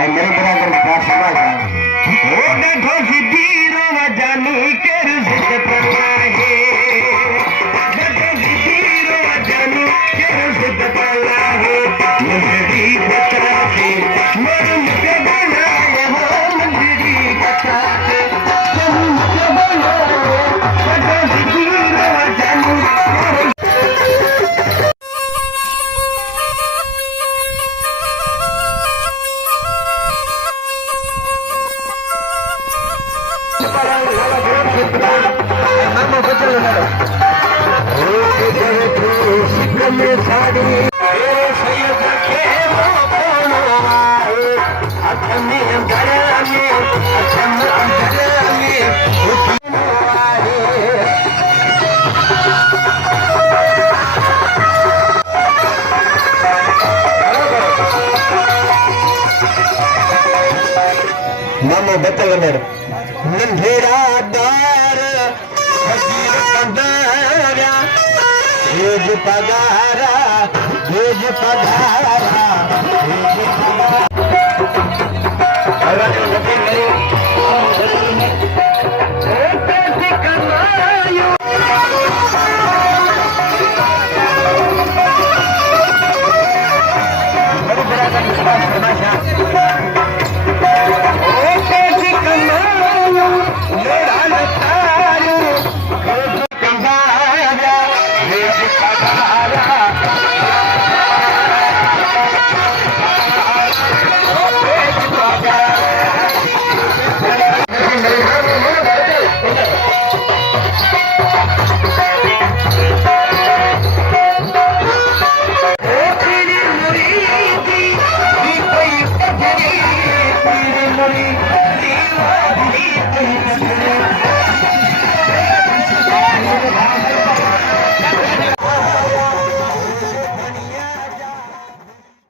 आई मेरे बराबर प्रार्थना ओ देखो सिद्धीरो वजानी के रुज़िक पलाहे देखो सिद्धीरो वजानी के रुज़िक पलाहे मुझे बता के मर मुझे बनाया हो मुझे बता के मुझे बनाया देखो सिद्धीरो वजानी मामा बतल मेरे नंढेड़ा दार फकीर कंदारा भेज पगारा भेज पगारा भेज पगारा